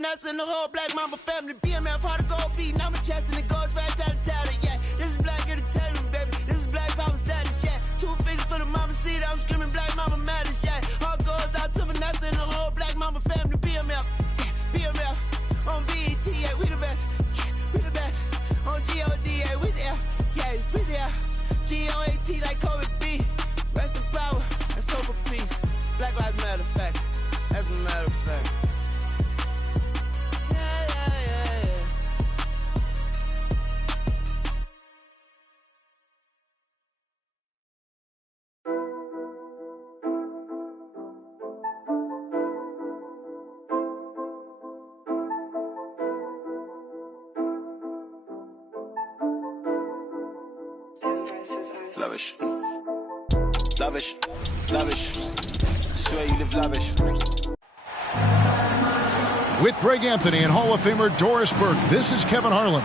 Nuts in the whole Black Mamba family. BMF part of gold beat. I'm a chest and it goes right out of town. Yeah, this is Black Entertainment, baby. This is Black Power status. Yeah, 2 fingers for the mama seat. I'm screaming Black Mama matters. Yeah, all goes out to Vanessa and the whole Black Mamba family. BMF, yeah, BMF on BET. Yeah, we the best. Yeah, we the best on GOD. Yeah, we there. Yeah, we there. GOAT like COVID B. Rest in power and soul for peace. Black Lives Matter fact. That's a matter of fact. Lavish, lavish, lavish. Swear you live lavish. With Greg Anthony and Hall of Famer Doris Burke, this is Kevin Harlan.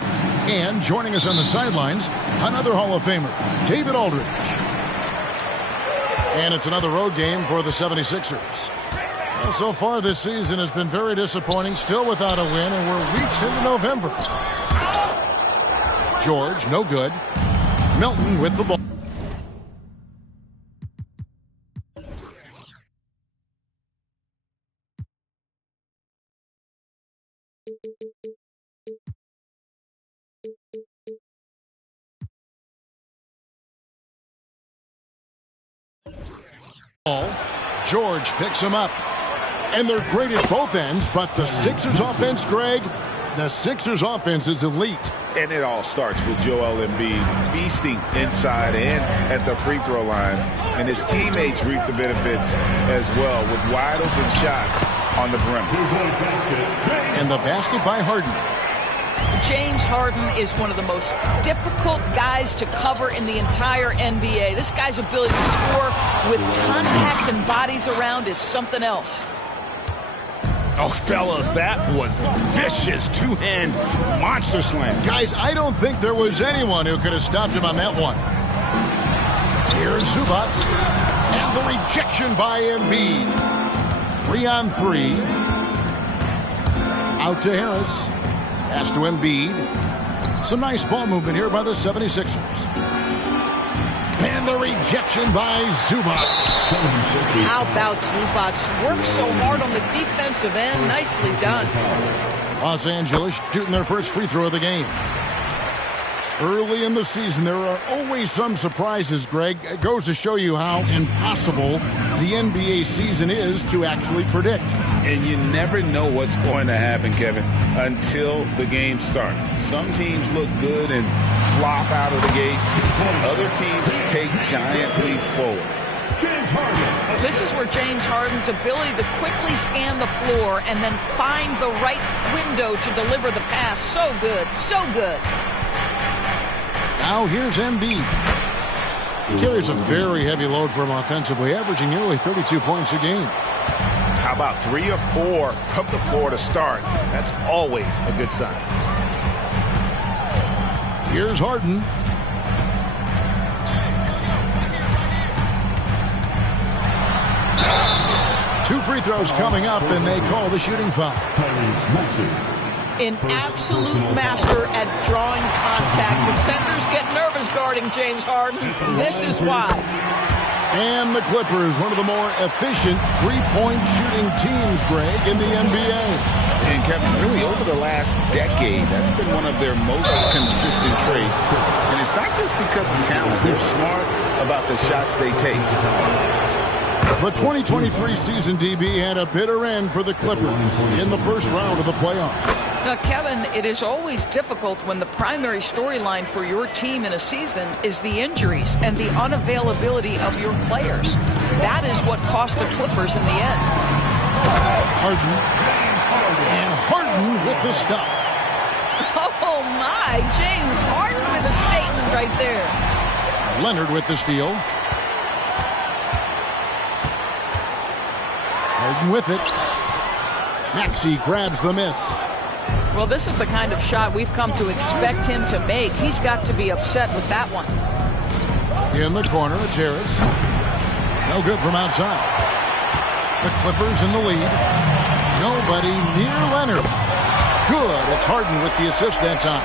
And joining us on the sidelines, another Hall of Famer, David Aldridge. And it's another road game for the 76ers. Well, so far this season has been very disappointing, still without a win, and we're weeks into November. George, no good. Milton with the ball. George picks him up. And they're great at both ends, but the Sixers offense, Greg, the Sixers offense is elite. And it all starts with Joel Embiid feasting inside and at the free throw line. And his teammates reap the benefits as well with wide open shots on the perimeter. And the basket by Harden. James Harden is one of the most difficult guys to cover in the entire NBA. This guy's ability to score with contact and bodies around is something else. Oh, fellas, that was vicious two-hand monster slam. Guys, I don't think there was anyone who could have stopped him on that one. Here's Zubac. And the rejection by Embiid. 3-on-3. Out to Harris. Pass to Embiid. Some nice ball movement here by the 76ers. And the rejection by Zubac. How about Zubac? Works so hard on the defensive end. Nicely done. Los Angeles shooting their first free throw of the game. Early in the season, there are always some surprises, Greg. It goes to show you how impossible the NBA season is to actually predict. And you never know what's going to happen, Kevin, until the game starts. Some teams look good and flop out of the gates. Other teams take giant leaps forward. This is where James Harden's ability to quickly scan the floor and then find the right window to deliver the pass. So good, so good. Now here's Embiid. He carries a very heavy load for him offensively, averaging nearly 32 points a game. How about 3 or 4 from the floor to start? That's always a good sign. Here's Harden. Two free throws coming up, and they call the shooting foul. An absolute master at drawing contact. Defenders get nervous guarding James Harden. This is why. And the Clippers, one of the more efficient three-point shooting teams, Greg, in the NBA. And Kevin, really over the last decade, that's been one of their most consistent traits. And it's not just because of talent. They're smart about the shots they take. The 2023 season, DB, had a bitter end for the Clippers in the first round of the playoffs. Now, Kevin, it is always difficult when the primary storyline for your team in a season is the injuries and the unavailability of your players. That is what cost the Clippers in the end. Harden. And Harden with the stuff. Oh, my. James Harden with a statement right there. Leonard with the steal. Harden with it. Maxey grabs the miss. Well, this is the kind of shot we've come to expect him to make. He's got to be upset with that one. In the corner, it's Harris. No good from outside. The Clippers in the lead. Nobody near Leonard. Good. It's Harden with the assist that time.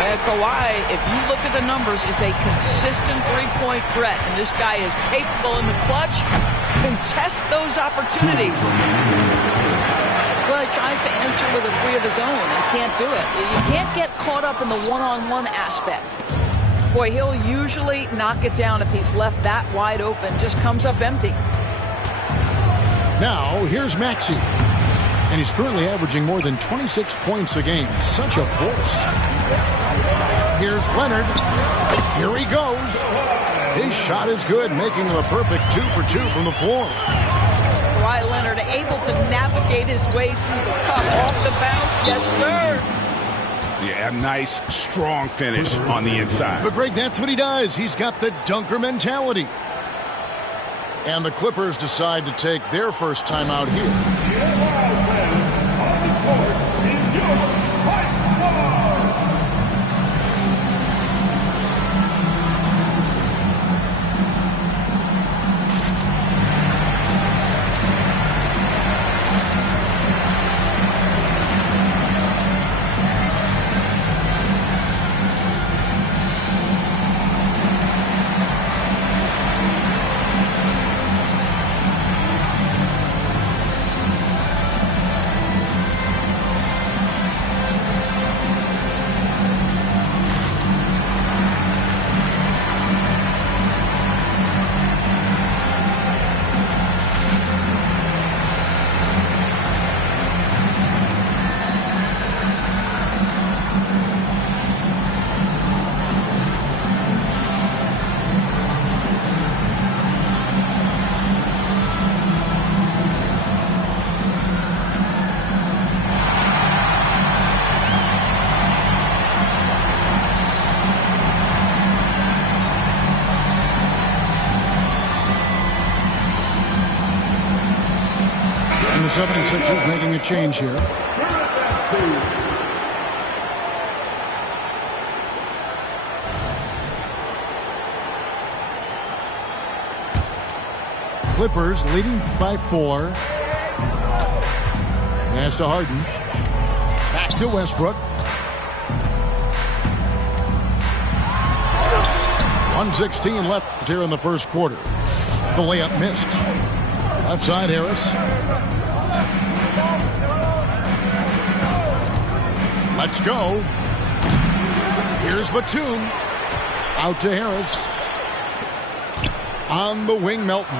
And Kawhi, if you look at the numbers, is a consistent three-point threat. And this guy is capable in the clutch. Contest those opportunities. Well, he tries to enter with a three of his own and can't do it. You can't get caught up in the one-on-one aspect. Boy, he'll usually knock it down if he's left that wide open. Just comes up empty. Now, here's Maxey. And he's currently averaging more than 26 points a game. Such a force. Here's Leonard. Here he goes. His shot is good, making him a perfect 2 for 2 from the floor. Kawhi Leonard able to navigate his way to the cup off the bounce. Yes, sir. Yeah, a nice, strong finish on the inside. But, Greg, that's what he does. He's got the dunker mentality. And the Clippers decide to take their first time out here. The 76ers making a change here. Clippers leading by 4. Pass to Harden. Back to Westbrook. 1:16 left here in the first quarter. The layup missed. Left side, Harris. Let's go. Here's Batum. Out to Harris. On the wing, Melton.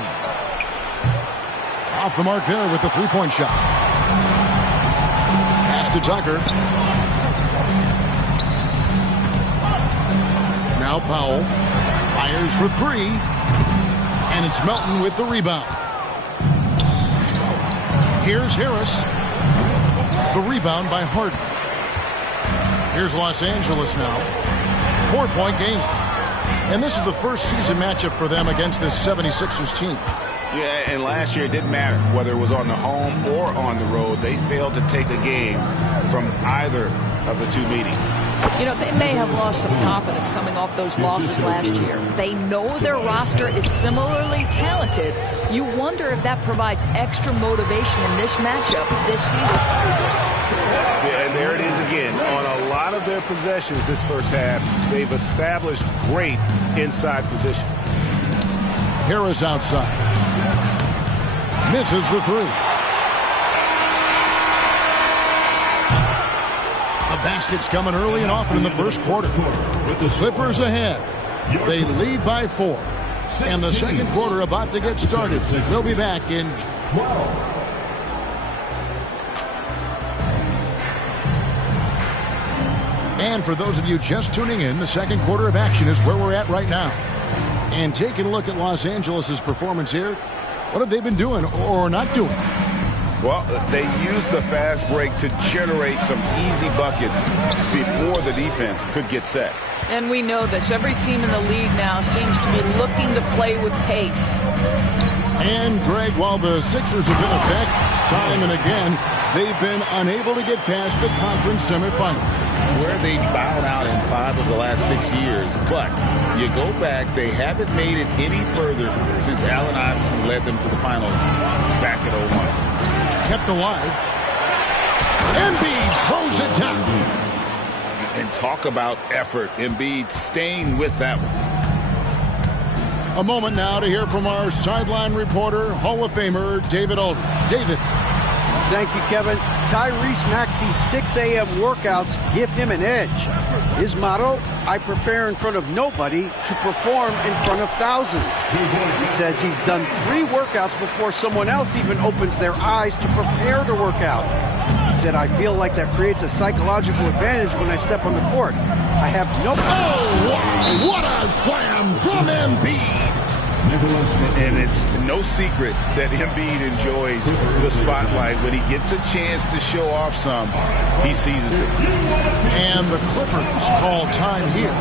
Off the mark there with the three-point shot. Pass to Tucker. Now Powell. Fires for 3. And it's Melton with the rebound. Here's Harris. The rebound by Harden. Here's Los Angeles now. 4-point game. And this is the first season matchup for them against this 76ers team. Yeah, and last year it didn't matter whether it was on the home or on the road. They failed to take a game from either of the two meetings. You know, they may have lost some confidence coming off those losses last year. They know their roster is similarly talented. You wonder if that provides extra motivation in this matchup this season. Yeah, and there it is again. On a lot of their possessions this first half, they've established great inside position. Harris outside. Misses the 3. The basket's coming early and often in the first quarter. The Clippers ahead. They lead by 4. And the second quarter about to get started. We'll be back in 12. And for those of you just tuning in, the second quarter of action is where we're at right now. And taking a look at Los Angeles' performance here, what have they been doing or not doing? Well, they used the fast break to generate some easy buckets before the defense could get set. And we know this. Every team in the league now seems to be looking to play with pace. And, Greg, while the Sixers have been effective time and again, they've been unable to get past the conference semifinal. Where they bowed out in 5 of the last 6 years. But you go back, they haven't made it any further since Allen Iverson led them to the finals back in 01. kept alive. Embiid throws it down. And talk about effort. Embiid staying with that one. A moment now to hear from our sideline reporter, Hall of Famer David Aldridge. David. Thank you, Kevin. Tyrese Maxey's 6 a.m. workouts give him an edge. His motto, I prepare in front of nobody to perform in front of thousands. He says he's done 3 workouts before someone else even opens their eyes to prepare to work out. He said, I feel like that creates a psychological advantage when I step on the court. I have no... Oh, wow! What a slam from Embiid! And it's no secret that Embiid enjoys the spotlight. When he gets a chance to show off some, he seizes it. And the Clippers call time here.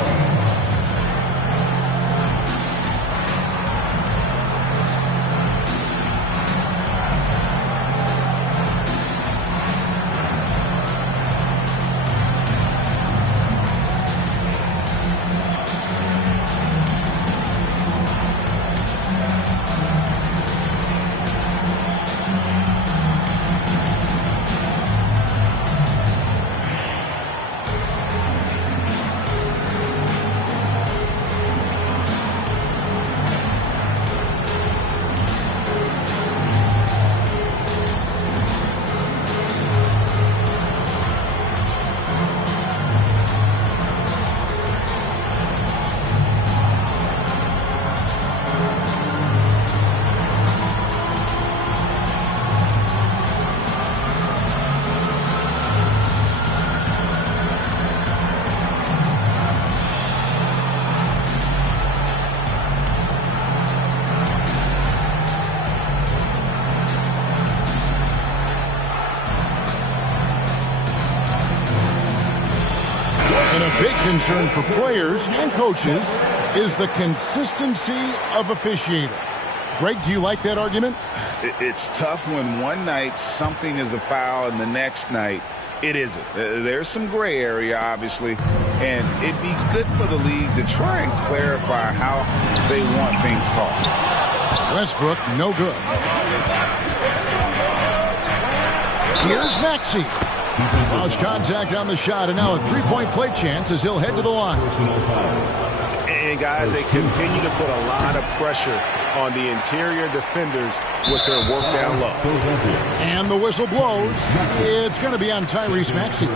And a big concern for players and coaches is the consistency of officiating. Greg, do you like that argument? It's tough when one night something is a foul and the next night it isn't. There's some gray area, obviously, and it'd be good for the league to try and clarify how they want things called. Westbrook, no good. Here's Maxey. Lost contact on the shot, and now a three-point play chance as he'll head to the line. And, guys, they continue to put a lot of pressure on the interior defenders with their work down low. And the whistle blows. It's going to be on Tyrese Maxey.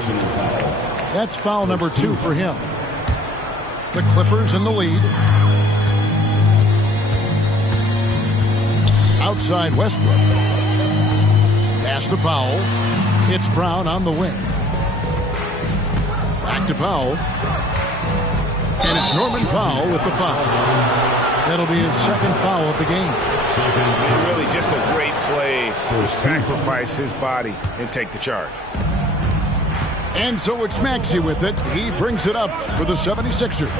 That's foul number 2 for him. The Clippers in the lead. Outside Westbrook. Pass to Powell. It's Brown on the wing. Back to Powell. And it's Norman Powell with the foul. That'll be his second foul of the game. And really just a great play to sacrifice his body and take the charge. And so it's Maxey with it. He brings it up for the 76ers.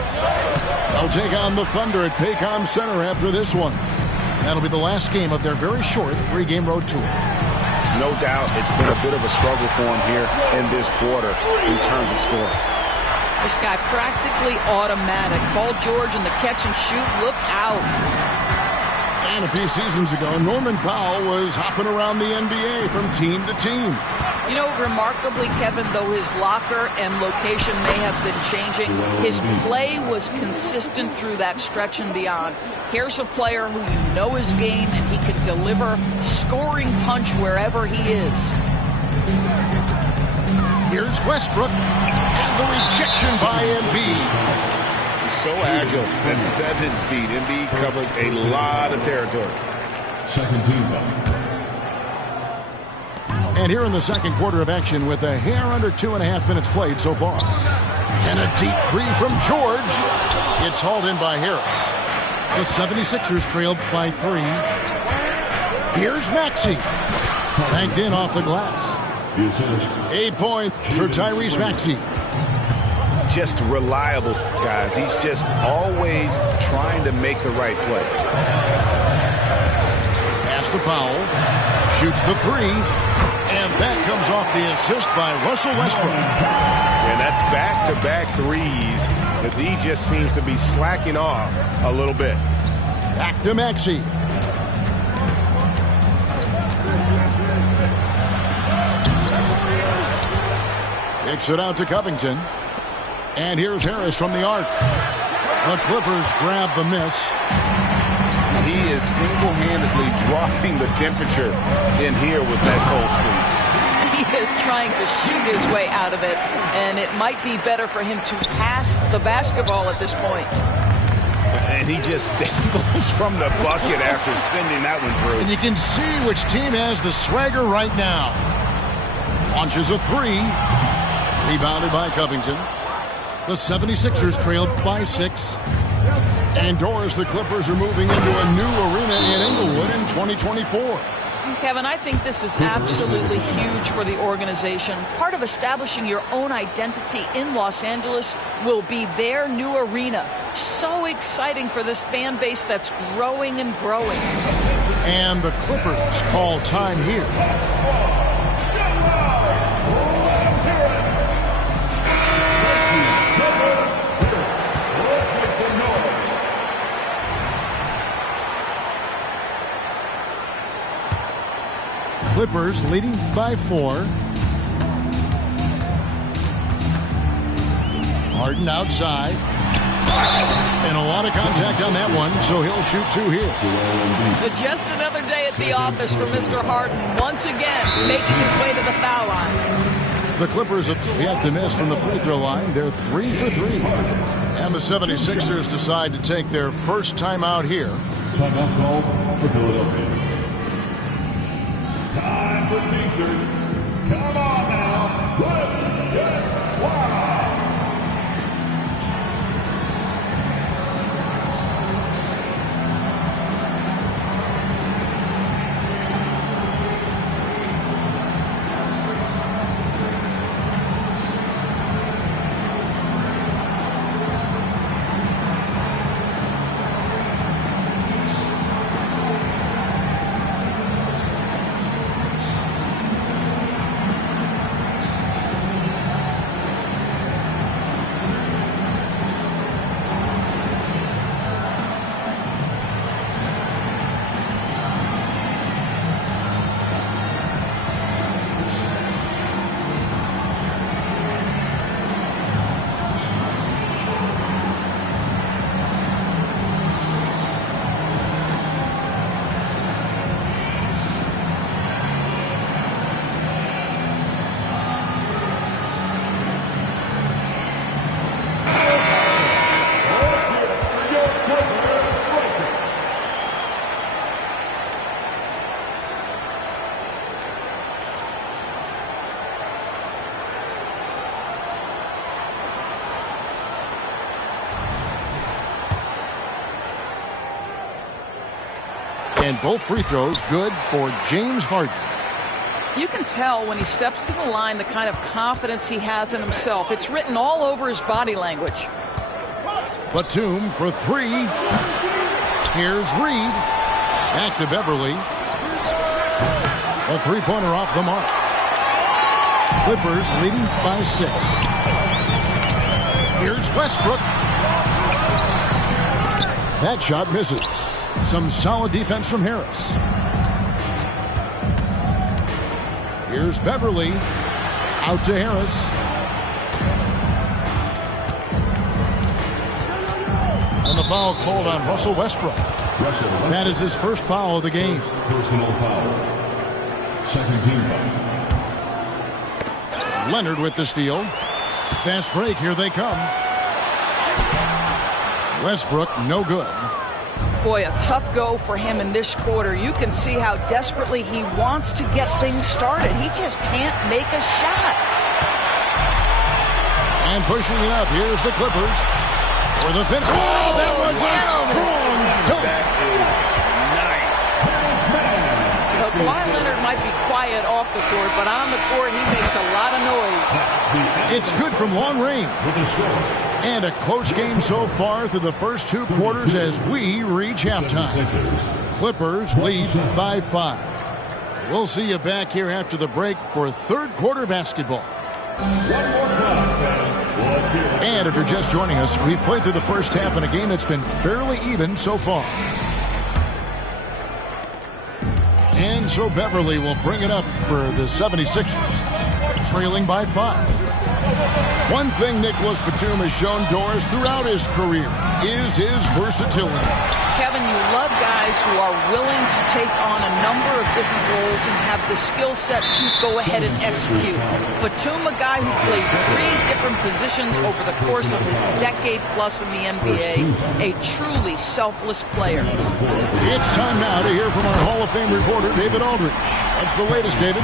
They'll take on the Thunder at Paycom Center after this one. That'll be the last game of their very short 3-game road tour. No doubt it's been a bit of a struggle for him here in this quarter in terms of scoring. This guy practically automatic. Paul George in the catch and shoot. Look out. And a few seasons ago, Norman Powell was hopping around the NBA from team to team. You know, remarkably, Kevin, though his locker and location may have been changing, his play was consistent through that stretch and beyond. Here's a player who you know his game, and he can deliver scoring punch wherever he is. Here's Westbrook, and the rejection by Embiid. So agile at 7 feet. Embiid covers a lot of territory. Second team foul. And here in the second quarter of action with a hair under 2.5 minutes played so far. And a deep three from George. It's hauled in by Harris. The 76ers trailed by 3. Here's Maxey. Banked in off the glass. 8 points for Tyrese Maxey. Just reliable, guys. He's just always trying to make the right play. Pass to Powell. Shoots the 3. And that comes off the assist by Russell Westbrook. And that's back-to-back threes. But he just seems to be slacking off a little bit. Back to Maxey. Kicks it out to Covington. And here's Harris from the arc. The Clippers grab the miss. He is single-handedly dropping the temperature in here with that cold streak. He is trying to shoot his way out of it, and it might be better for him to pass the basketball at this point. And he just dangles from the bucket after sending that one through. And you can see which team has the swagger right now. Launches a three. Rebounded by Covington. The 76ers trailed by 6. And Doris, the Clippers are moving into a new arena in Inglewood in 2024. Kevin, I think this is absolutely huge for the organization. Part of establishing your own identity in Los Angeles will be their new arena. So exciting for this fan base that's growing and growing. And the Clippers call time here. Clippers leading by 4. Harden outside. And a lot of contact on that one, so he'll shoot 2 here. But just another day at the office for Mr. Harden. Once again, making his way to the foul line. The Clippers have yet to miss from the free throw line. They're 3 for 3. And the 76ers decide to take their first time out here. Timeout call for Philadelphia. Time for T-shirts. Come on now. Let's get wild. And both free throws good for James Harden. You can tell when he steps to the line the kind of confidence he has in himself. It's written all over his body language. Batum for 3. Here's Reed. Back to Beverly. A three-pointer off the mark. Clippers leading by 6. Here's Westbrook. That shot misses. Some solid defense from Harris. Here's Beverly. Out to Harris. And the foul called on Russell Westbrook. That is his first foul of the game. Personal foul. Second team foul. Leonard with the steal. Fast break. Here they come. Westbrook, no good. Boy, a tough go for him in this quarter. You can see how desperately he wants to get things started. He just can't make a shot. And pushing it up. Here's the Clippers. For the finish. Oh, that was a strong dunk. That is nice. Well, Kawhi Leonard might be quiet off the court, but on the court, he makes a lot of noise. It's good from long range. And a close game so far through the first 2 quarters as we reach halftime. Clippers lead by 5. We'll see you back here after the break for third quarter basketball. And if you're just joining us, we've played through the first half in a game that's been fairly even so far. And so Beverly will bring it up for the 76ers, trailing by 5. One thing Nicholas Batum has shown Doris throughout his career is his versatility. Kevin, you love guys who are willing to take on a number of different roles and have the skill set to go ahead and execute. Batum, a guy who played 3 different positions over the course of his decade plus in the NBA, a truly selfless player. It's time now to hear from our Hall of Fame reporter, David Aldridge. What's the latest, David?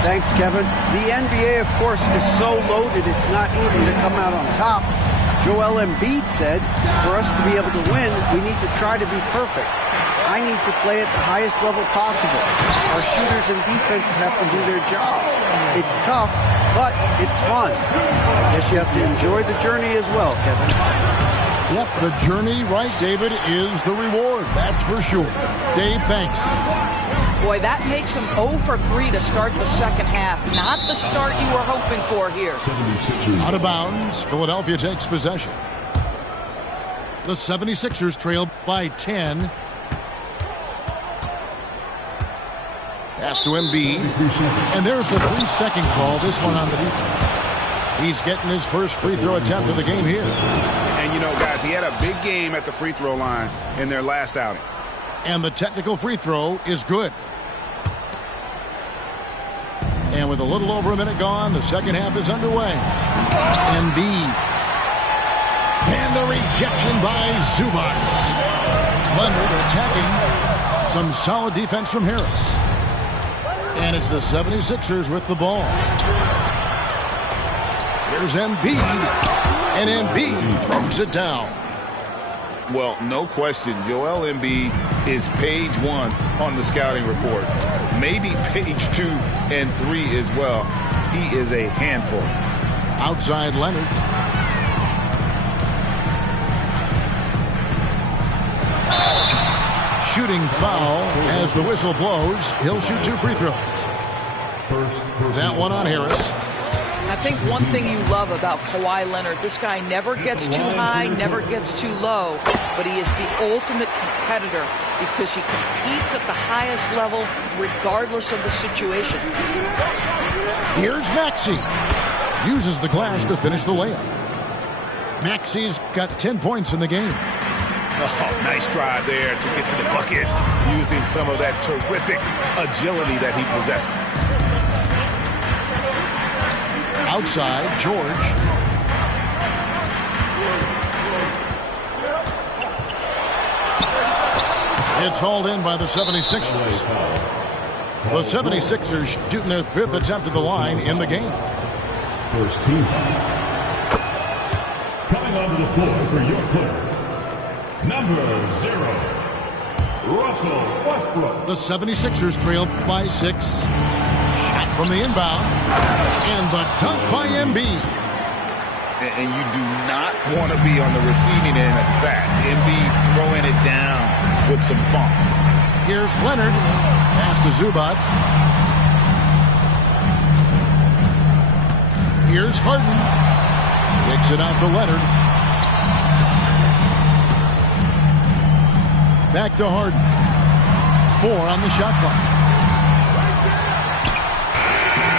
Thanks, Kevin. The NBA, of course, is so loaded it's not easy to come out on top. Joel Embiid said, for us to be able to win, we need to try to be perfect. I need to play at the highest level possible. Our shooters and defenses have to do their job. It's tough, but it's fun. I guess you have to enjoy the journey as well, Kevin. Yep, the journey, right, David, is the reward. That's for sure. Dave, thanks. Boy, that makes him 0 for 3 to start the second half. Not the start you were hoping for here. Out of bounds, Philadelphia takes possession. The 76ers trail by 10. Pass to Embiid. And there's the 3-second call, this one on the defense. He's getting his first free throw attempt of the game here. And, you know, guys, he had a big game at the free throw line in their last outing. And the technical free throw is good. And with a little over a minute gone, the second half is underway. Embiid. And the rejection by Zubac. Leonard attacking. Some solid defense from Harris. And it's the 76ers with the ball. Here's Embiid. And Embiid throws it down. Well, no question, Joel Embiid is page 1 on the scouting report. Maybe page 2 and 3 as well. He is a handful. Outside Leonard. Shooting foul as the whistle blows. He'll shoot 2 free throws. That one on Harris. I think one thing you love about Kawhi Leonard, this guy never gets too high, never gets too low, but he is the ultimate competitor because he competes at the highest level regardless of the situation. Here's Maxey. Uses the glass to finish the layup. Maxey's got 10 points in the game. Oh, nice drive there to get to the bucket using some of that terrific agility that he possesses. Outside, George. It's hauled in by the 76ers. The 76ers shooting their 5th attempt at the line in the game. First team. Coming onto the floor for your player. Number 0, Russell Westbrook. The 76ers trail by 6. Shot from the inbound. And the dunk by Embiid. And you do not want to be on the receiving end of that. Embiid throwing it down with some funk. Here's Leonard. Pass to Zubac. Here's Harden. Kicks it out to Leonard. Back to Harden. 4 on the shot clock.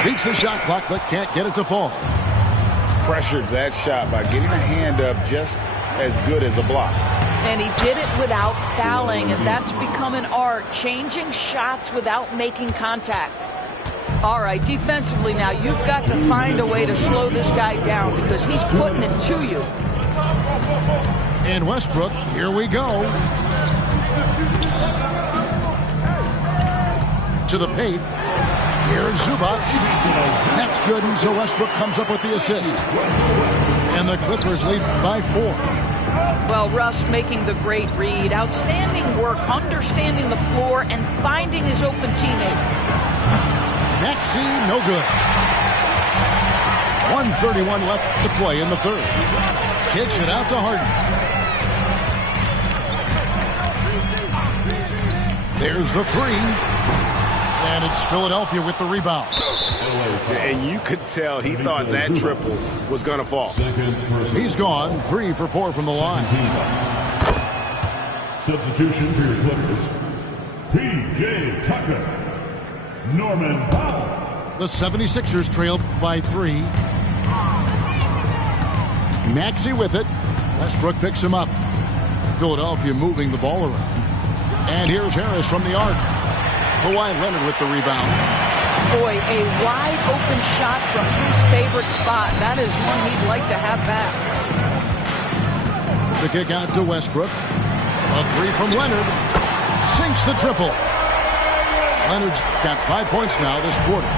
Beats the shot clock, but can't get it to fall. Pressured that shot by getting a hand up just as good as a block. And he did it without fouling, and that's become an art, changing shots without making contact. All right, defensively now, you've got to find a way to slow this guy down because he's putting it to you. And Westbrook, here we go. To the paint. Here's Zubac. That's good, and so Westbrook comes up with the assist. And the Clippers lead by 4. Well, Russ making the great read. Outstanding work, understanding the floor, and finding his open teammate. Maxey, no good. 1:31 left to play in the third. Kicks it out to Harden. There's the 3. And it's Philadelphia with the rebound. And you could tell he thought that triple was going to fall. He's gone 3 for 4 from the line. Substitution for your Clippers. P.J. Tucker. Norman Powell. The 76ers trail by 3. Maxey with it. Westbrook picks him up. Philadelphia moving the ball around. And here's Harris from the arc. Kawhi Leonard with the rebound. Boy, a wide open shot from his favorite spot. That is one he'd like to have back. The kick out to Westbrook. A three from Leonard. Sinks the triple. Leonard's got 5 points now this quarter.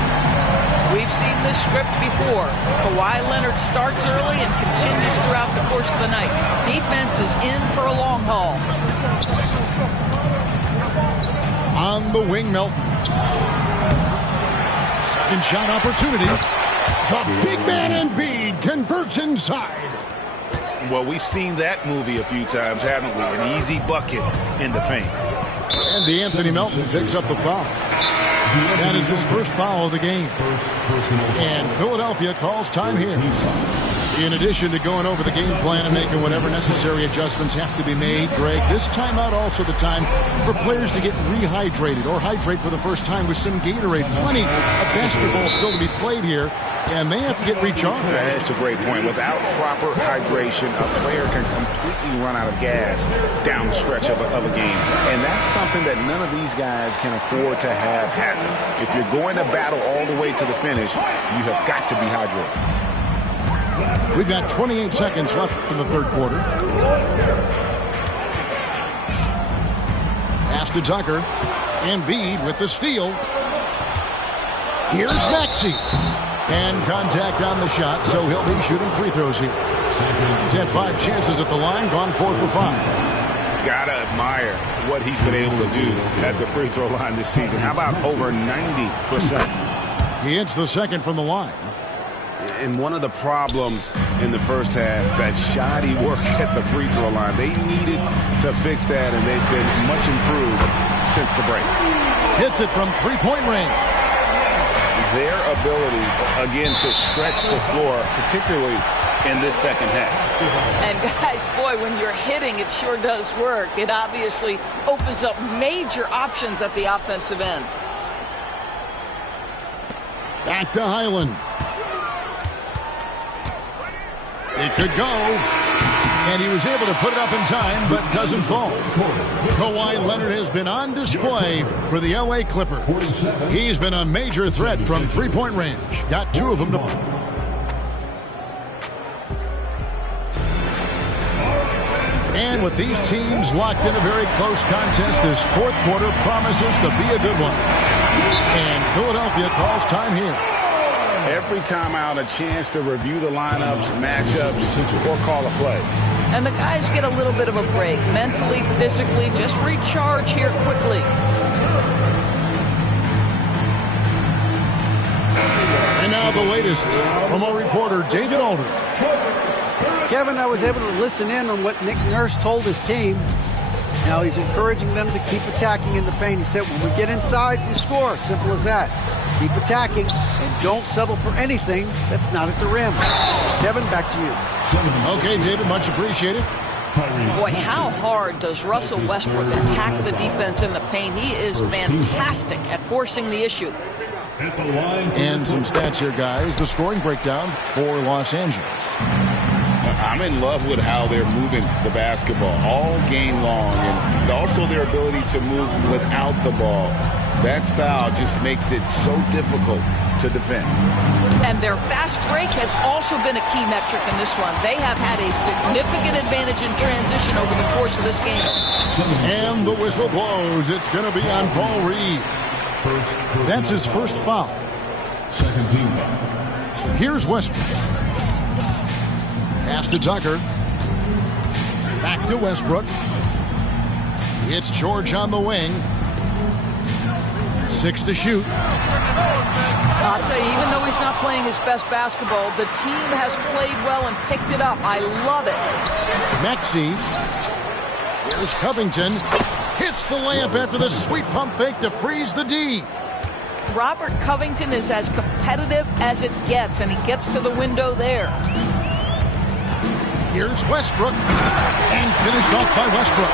We've seen this script before. Kawhi Leonard starts early and continues throughout the course of the night. Defense is in for a long haul. On the wing, Melton. Second shot opportunity. Big man Embiid converts inside. Well, we've seen that movie a few times, haven't we? An easy bucket in the paint. And Anthony Melton picks up the foul. That is his first foul of the game. And Philadelphia calls time here. In addition to going over the game plan and making whatever necessary adjustments have to be made, Greg, this timeout also the time for players to get rehydrated or hydrate for the first time with some Gatorade. Plenty of basketball still to be played here, and they have to get recharged. That's a great point. Without proper hydration, a player can completely run out of gas down the stretch of a game. And that's something that none of these guys can afford to have happen. If you're going to battle all the way to the finish, you have got to be hydrated. We've got 28 seconds left in the third quarter. Pass to Tucker. Embiid with the steal. Here's Maxey. And contact on the shot, so he'll be shooting free throws here. He's had 5 chances at the line, gone 4 for 5. Gotta admire what he's been able to do at the free throw line this season. How about over 90%? He hits the second from the line. And one of the problems in the first half, that shoddy work at the free throw line. They needed to fix that, and they've been much improved since the break. Hits it from three-point range. Their ability, again, to stretch the floor, particularly in this second half. And guys, boy, when you're hitting, it sure does work. It obviously opens up major options at the offensive end. Back to Highland. It could go. And he was able to put it up in time, but doesn't fall. Kawhi Leonard has been on display for the LA Clippers. He's been a major threat from three-point range. Got 2 of them to... And with these teams locked in a very close contest, this fourth quarter promises to be a good one. And Philadelphia calls time here. Every time out, a chance to review the lineups, matchups, or call a play. And the guys get a little bit of a break, mentally, physically, just recharge here quickly. And now the latest from our reporter, David Aldridge. Kevin, I was able to listen in on what Nick Nurse told his team. Now he's encouraging them to keep attacking in the paint. He said, when we get inside, you score. Simple as that. Keep attacking and don't settle for anything that's not at the rim. Kevin, back to you. Okay, David, much appreciated. Boy, how hard does Russell Westbrook attack the defense in the paint? He is fantastic at forcing the issue. And some stats here, guys. The scoring breakdown for Los Angeles. I'm in love with how they're moving the basketball all game long, and also their ability to move without the ball. That style just makes it so difficult to defend. And their fast break has also been a key metric in this one. They have had a significant advantage in transition over the course of this game. And the whistle blows. It's going to be on Paul Reed. That's his first foul. Here's Westbrook. Pass to Tucker. Back to Westbrook. It's George on the wing. 6 to shoot. I'll tell you, even though he's not playing his best basketball, the team has played well and picked it up. I love it. Maxey. Here's Covington. Hits the layup after the sweet pump fake to freeze the D. Robert Covington is as competitive as it gets, and he gets to the window there. Here's Westbrook. And finished off by Westbrook.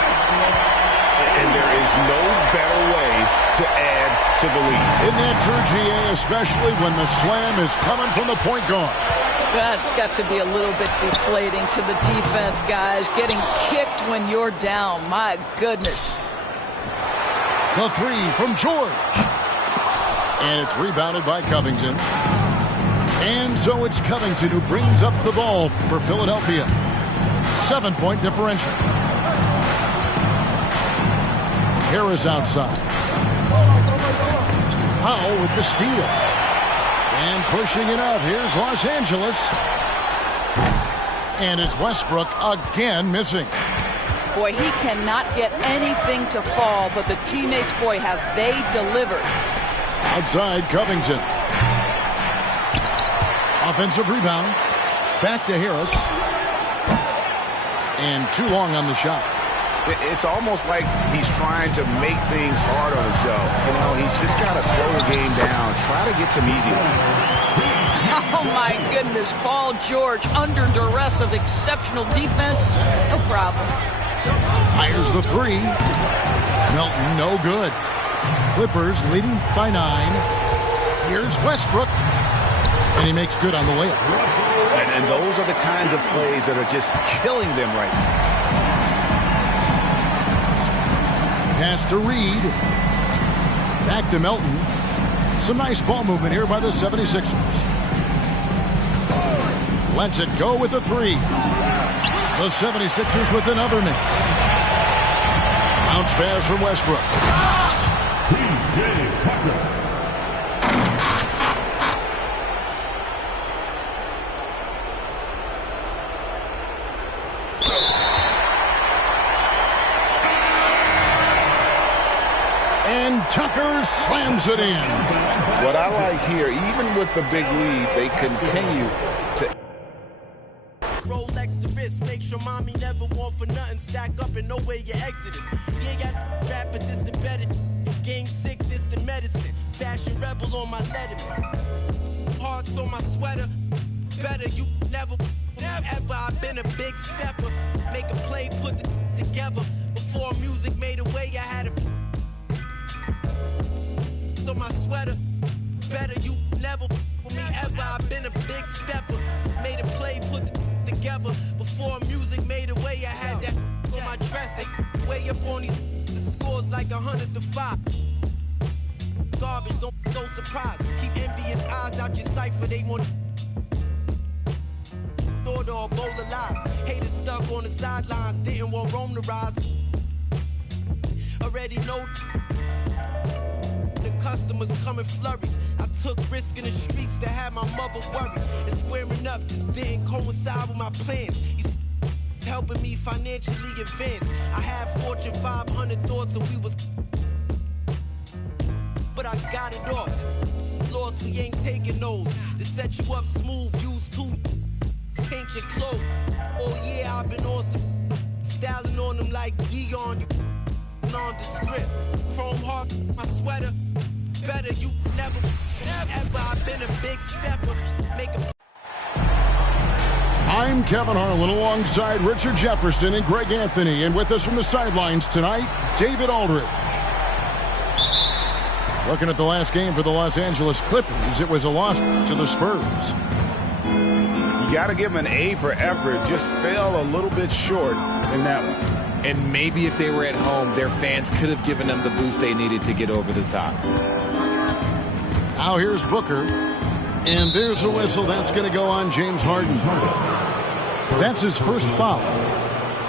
And there is no better way to add to the lead. Isn't that true, GA, especially when the slam is coming from the point guard? That's got to be a little bit deflating to the defense, guys. Getting kicked when you're down. My goodness. The three from George. And it's rebounded by Covington. And so it's Covington who brings up the ball for Philadelphia. 7-point differential. Harris outside. Powell with the steal. And pushing it up. Here's Los Angeles. And it's Westbrook again missing. Boy, he cannot get anything to fall, but the teammates, boy, have they delivered. Outside Covington. Offensive rebound. Back to Harris. And too long on the shot. It's almost like he's trying to make things hard on himself. You know, he's just got to slow the game down. Try to get some easy ones. Oh, my goodness. Paul George under duress of exceptional defense. No problem. Fires the three. Melton, no good. Clippers leading by 9. Here's Westbrook. And he makes good on the layup. And those are the kinds of plays that are just killing them right now. Pass to Reed. Back to Melton. Some nice ball movement here by the 76ers. Lets it go with the three. The 76ers with another miss. Bounce pass from Westbrook. P.J. Tucker. And Tucker slams it in. What I like here, even with the big lead, they continue to. Rolex the wrist, make sure mommy never want for nothing. Stack up and know where your exit is. Yeah, got rap, but this the better. Game sick, this the medicine. Fashion rebel on my letterman. Hearts on my sweater. Better you never ever. I've been a big stepper. Make a play, put the together. Before music made a way, I had a on my sweater. Better you never for me ever. I've been a big stepper. Made a play, put the together. Before music made a way, I had that on my dress. Way up on these the scores like 100-5. Garbage, no surprise. Keep envious eyes out your cipher. They want thought or a bowl of lies. Haters stuck on the sidelines. Didn't want Rome to rise. Already know the customers come in flurries. I took risk in the streets to have my mother worried. And squaring up just didn't coincide with my plans. He's helping me financially advance. I had Fortune 500 thoughts and we was, but I got it off. Lost, we ain't taking those. To set you up smooth, use two, paint your clothes. Oh yeah, I've been on some styling on them like Dion. Nondescript, chrome heart, my sweater. Better you never ever. I've been a big stepper. Make a. I'm Kevin Harlan alongside Richard Jefferson and Greg Anthony. And with us from the sidelines tonight, David Aldridge. Looking at the last game for the Los Angeles Clippers, it was a loss to the Spurs. You got to give them an A for effort. Just fell a little bit short in that one. And maybe if they were at home, their fans could have given them the boost they needed to get over the top. Now here's Booker. And there's a whistle. That's going to go on James Harden. That's his first foul.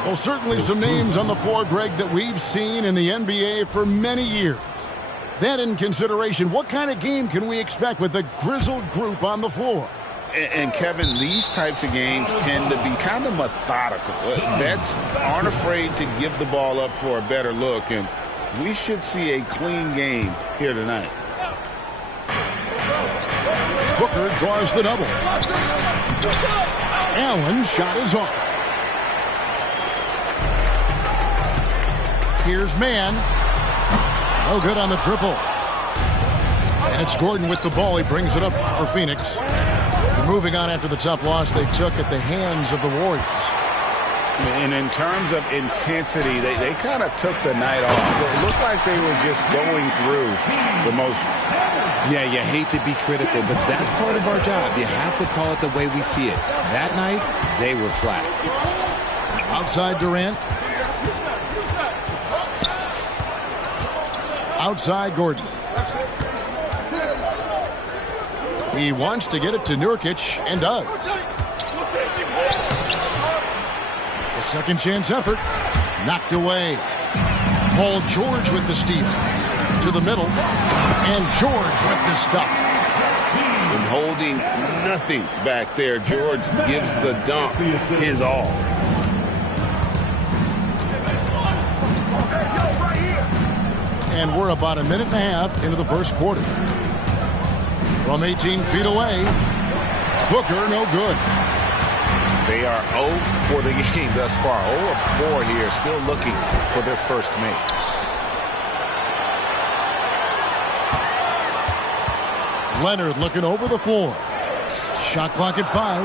Well, certainly some names on the floor, Greg, that we've seen in the NBA for many years. That in consideration, what kind of game can we expect with a grizzled group on the floor? And Kevin, these types of games tend to be kind of methodical. Vets aren't afraid to give the ball up for a better look, and we should see a clean game here tonight. Booker draws the double. Allen's shot is off. Here's Mann. No good on the triple. And it's Gordon with the ball. He brings it up for Phoenix. Moving on after the tough loss they took at the hands of the Warriors. And in terms of intensity, they kind of took the night off. It looked like they were just going through the motions. Yeah, you hate to be critical, but that's part of our job. You have to call it the way we see it. That night, they were flat. Outside Durant. Outside Gordon. He wants to get it to Nurkic and does. A second chance effort. Knocked away. Paul George with the steal. To the middle. And George with the stuff. And holding nothing back there, George gives the dunk his all. And we're about a minute and a half into the first quarter. From 18 feet away, Booker, no good. They are 0 for the game thus far. 0 of 4 here, still looking for their first make. Leonard looking over the floor. Shot clock at 5.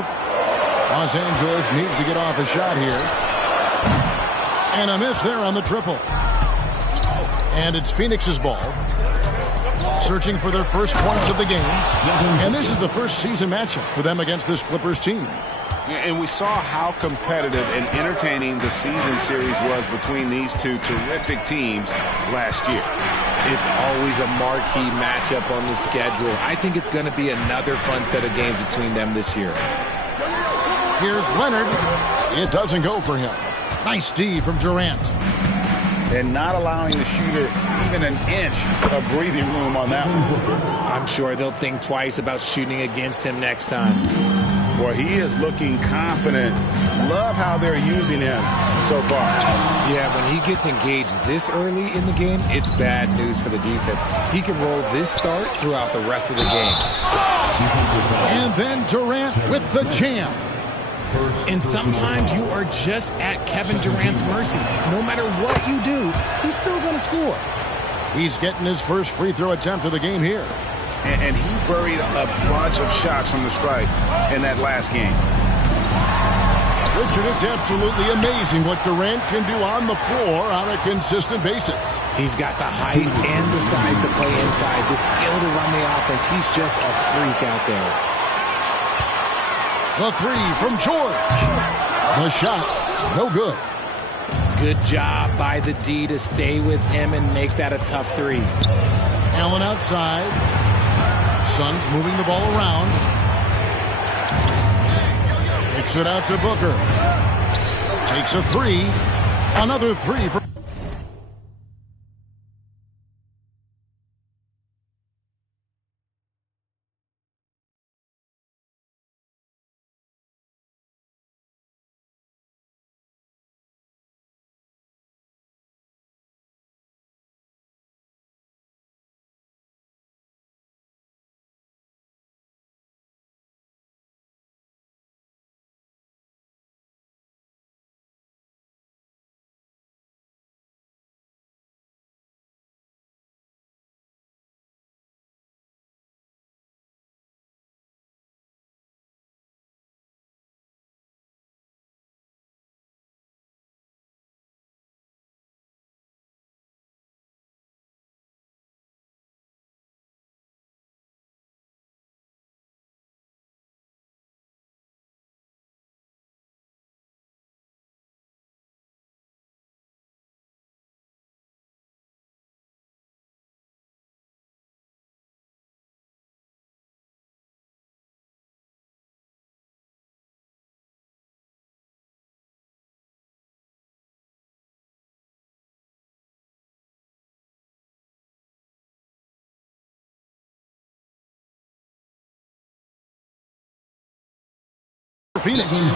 Los Angeles needs to get off a shot here. And a miss there on the triple. And it's Phoenix's ball. Searching for their first points of the game. And this is the first season matchup for them against this Clippers team. And we saw how competitive and entertaining the season series was between these two terrific teams last year. It's always a marquee matchup on the schedule. I think it's going to be another fun set of games between them this year. Here's Leonard. It doesn't go for him. Nice D from Durant. And not allowing the shooter even an inch of breathing room on that one. I'm sure they'll think twice about shooting against him next time. Boy, he is looking confident. Love how they're using him so far. Yeah, when he gets engaged this early in the game, it's bad news for the defense. He can roll this start throughout the rest of the game. And then Durant with the jam. And sometimes you are just at Kevin Durant's mercy. No matter what you do, he's still going to score. He's getting his first free throw attempt of the game here. And he buried a bunch of shots from the stripe in that last game. Richard, it's absolutely amazing what Durant can do on the floor on a consistent basis. He's got the height and the size to play inside, the skill to run the offense. He's just a freak out there. The three from George. The shot, no good. Good job by the D to stay with him and make that a tough three. Allen outside. Suns moving the ball around. Kicks it out to Booker. Takes a three. Another three for Phoenix.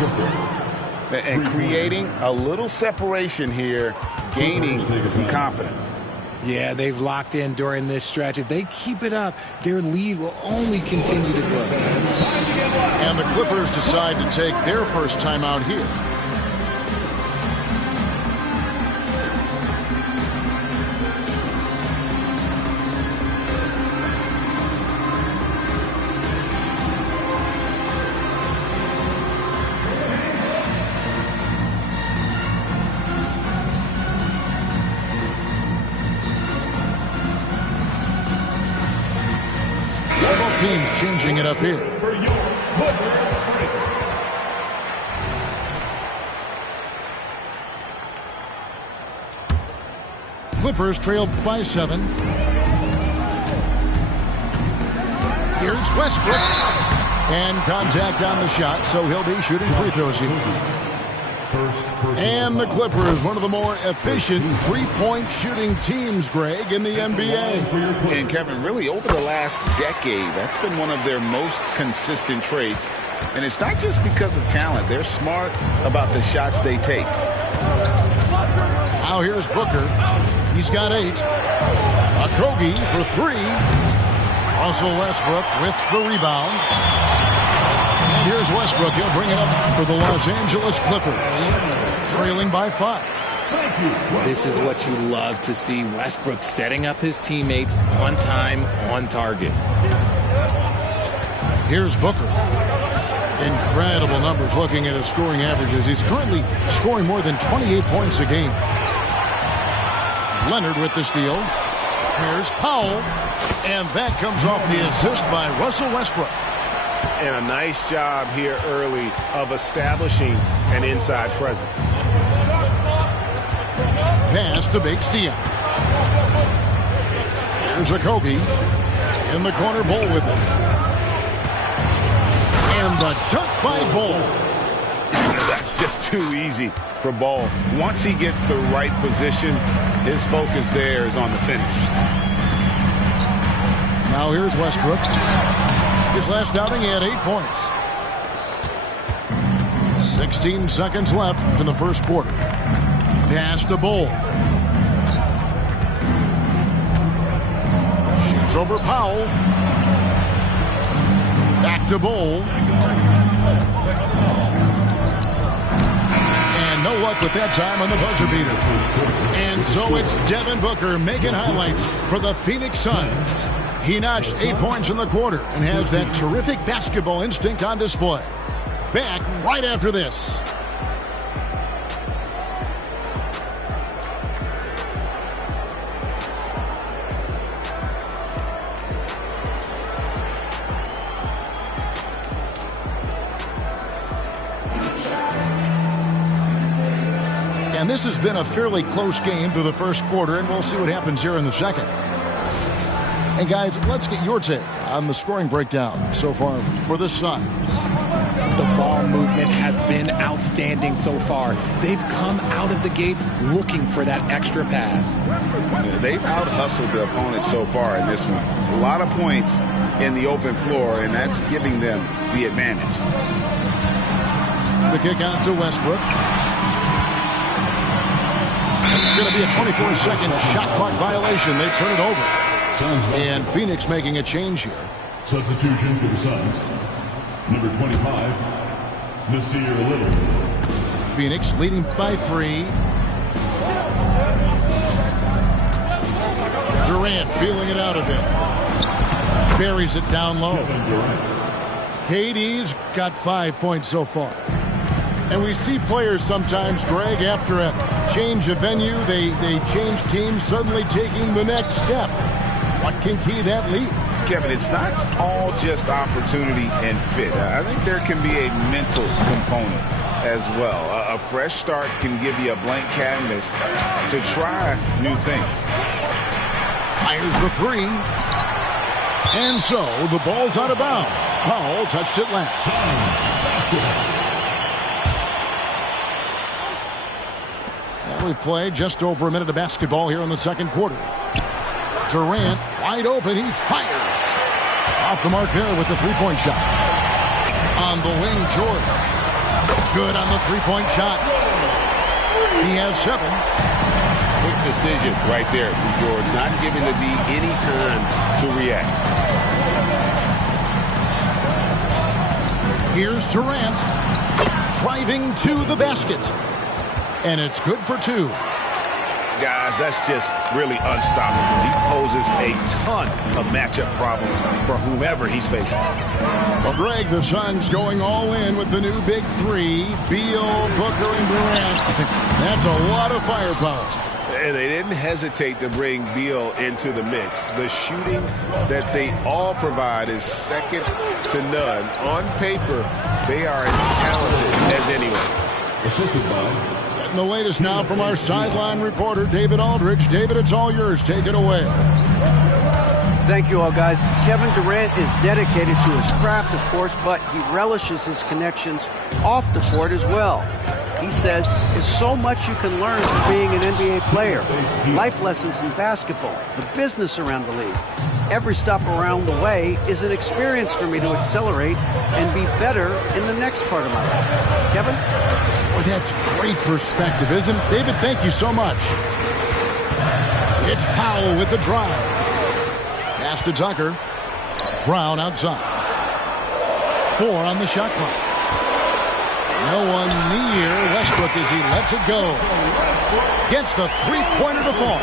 And creating a little separation here, gaining some confidence. Yeah, they've locked in during this stretch. If they keep it up, their lead will only continue to grow. And the Clippers decide to take their first timeout here. teams changing it up here. Clippers trail by 7. Here's Westbrook. And contact on the shot, so he'll be shooting free throws here. And the Clippers, one of the more efficient three-point shooting teams, Greg, in the NBA. And Kevin, really over the last decade, that's been one of their most consistent traits. And it's not just because of talent. They're smart about the shots they take. Now here's Booker. He's got 8. Okogie for 3. Russell Westbrook with the rebound. And here's Westbrook. He'll bring it up for the Los Angeles Clippers. Trailing by 5. This is what you love to see. Westbrook setting up his teammates on time, on target. Here's Booker. Incredible numbers looking at his scoring averages. He's currently scoring more than 28 points a game. Leonard with the steal. Here's Powell. And that comes off the assist by Russell Westbrook. And a nice job here early of establishing an inside presence. Pass to Big Steal. Here's Okogie. In the corner, Bull with it. And the dunk by Bull. That's just too easy for Ball. Once he gets the right position, his focus there is on the finish. Now here's Westbrook. His last outing, he had 8 points. 16 seconds left from the first quarter. Pass to Bull. Shoots over Powell. Back to Bull. And no luck with that time on the buzzer beater. And so it's Devin Booker making highlights for the Phoenix Suns. He notched 8 points in the quarter and has that terrific basketball instinct on display. Back right after this. And this has been a fairly close game through the first quarter, and we'll see what happens here in the second. And guys, let's get your take on the scoring breakdown so far for the Suns. The ball movement has been outstanding so far. They've come out of the gate looking for that extra pass. They've out-hustled the opponent so far in this one. A lot of points in the open floor, and that's giving them the advantage. The kick out to Westbrook. It's going to be a 24-second shot clock violation. They turn it over. And Phoenix making a change here. Substitution for the Suns. Number 25, Nasir Little. Phoenix leading by 3. Durant feeling it out a bit. Buries it down low. KD's got 5 points so far. And we see players sometimes, Greg, after a change of venue, they change teams, suddenly taking the next step. What can key that lead? Kevin, it's not all just opportunity and fit. I think there can be a mental component as well. A fresh start can give you a blank canvas to try new things. Fires the 3. And so the ball's out of bounds. Powell touched it last. Well, we played just over a minute of basketball here in the second quarter. Durant, wide open, he fires. Off the mark there with the three-point shot. On the wing, George. Good on the three-point shot. He has 7. Quick decision right there from George, not giving the D any time to react. Here's Durant, driving to the basket. And it's good for 2. Guys, that's just really unstoppable. He poses a ton of matchup problems for whomever he's facing. Well, Greg, the Suns going all in with the new big 3. Beal, Booker, and Durant. That's a lot of firepower. And they didn't hesitate to bring Beal into the mix. The shooting that they all provide is second to none. On paper, they are as talented as anyone. Getting the latest now from our sideline reporter, David Aldridge. David, it's all yours. Take it away. Thank you all, guys. Kevin Durant is dedicated to his craft, of course, but he relishes his connections off the court as well. He says there's so much you can learn from being an NBA player. Life lessons in basketball, the business around the league. Every stop around the way is an experience for me to accelerate and be better in the next part of my life. Kevin? Well, that's great perspective, isn't it? David, thank you so much. It's Powell with the drive. Pass to Tucker. Brown outside. 4 on the shot clock. No one near Westbrook as he lets it go. Gets the three-pointer to fall.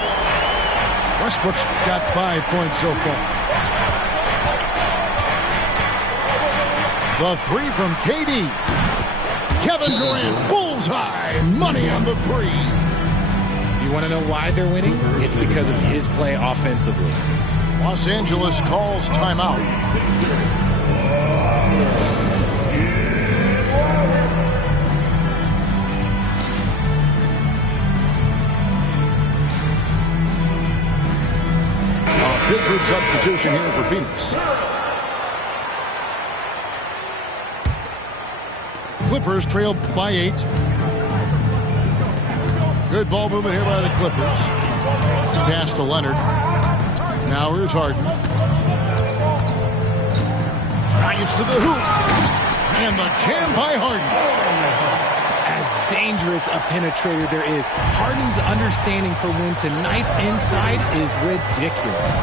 Westbrook's got 5 points so far. The 3 from KD. Kevin Durant, bullseye. Money on the 3. You want to know why they're winning? It's because of his play offensively. Los Angeles calls timeout. Big group substitution here for Phoenix. Clippers trail by 8. Good ball movement here by the Clippers. Pass to Leonard. Now here's Harden. Drives to the hoop. And the jam by Harden. As dangerous a penetrator there is, Harden's understanding for when to knife inside is ridiculous.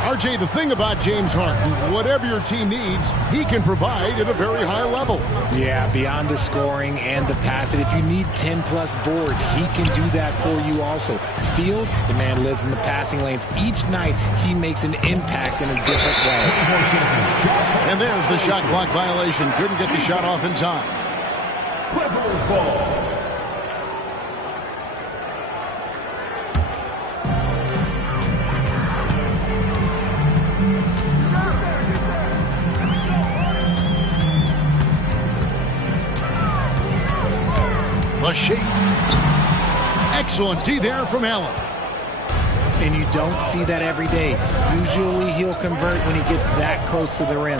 RJ, the thing about James Harden, whatever your team needs, he can provide at a very high level. Yeah, beyond the scoring and the passing, if you need 10-plus boards, he can do that for you also. Steals, the man lives in the passing lanes. Each night, he makes an impact in a different way. And there's the shot clock violation. Couldn't get the shot off in time. Clippers ball. A shake. Excellent D there from Allen. And you don't see that every day. Usually he'll convert when he gets that close to the rim.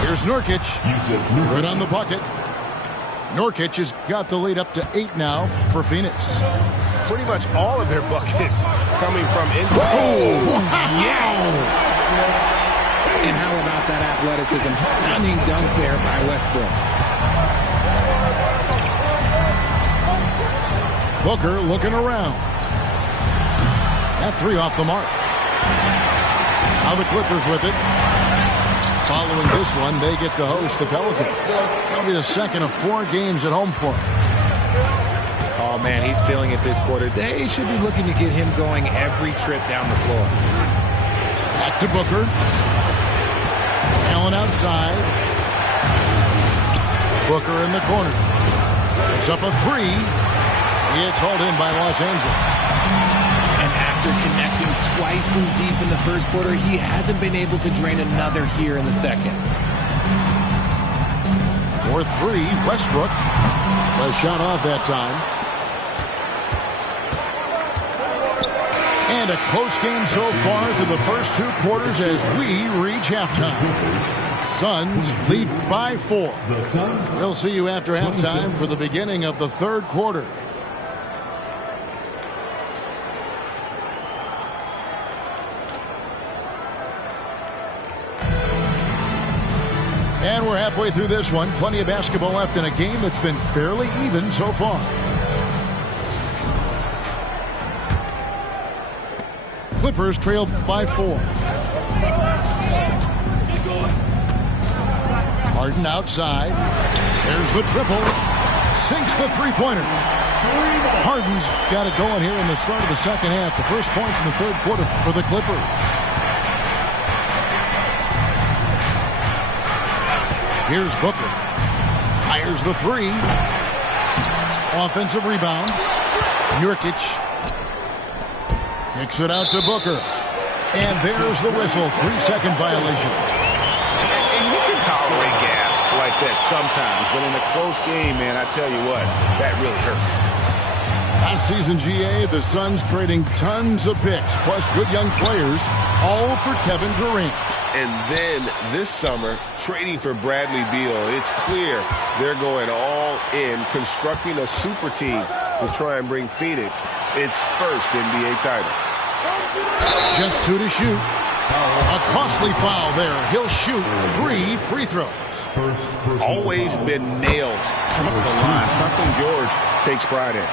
Here's Nurkic. Good on the bucket. Nurkic has got the lead up to 8 now for Phoenix. Pretty much all of their buckets coming from inside. Oh, yes! And how about that athleticism? Stunning dunk there by Westbrook. Booker looking around. That 3 off the mark. Now the Clippers with it. Following this one, they get to host the Pelicans. That'll be the second of 4 games at home for him. Oh, man, he's feeling it this quarter. They should be looking to get him going every trip down the floor. Back to Booker. Allen outside. Booker in the corner. It's up a 3. It's hauled in by Los Angeles. And after connecting twice from deep in the first quarter, he hasn't been able to drain another here in the second. For 3, Westbrook. A shot off that time. And a close game so far through the first 2 quarters as we reach halftime. Suns lead by 4. We'll see you after halftime for the beginning of the 3rd quarter. And we're halfway through this one. Plenty of basketball left in a game that's been fairly even so far. Clippers trail by 4. Harden outside. There's the triple. Sinks the three-pointer. Harden's got it going here in the start of the second half. The first points in the 3rd quarter for the Clippers. Here's Booker. Fires the 3. Offensive rebound. Nurkic kicks it out to Booker. And there's the whistle. 3-second violation. And you can tolerate gas like that sometimes, but in a close game, man, I tell you what, that really hurts. Last season, GA, the Suns trading tons of picks, plus good young players, all for Kevin Durant. And then this summer, trading for Bradley Beal, it's clear they're going all in, constructing a super team to try and bring Phoenix its first NBA title. Just 2 to shoot. A costly foul there. He'll shoot 3 free throws. Always been nails from the line, something George takes pride in.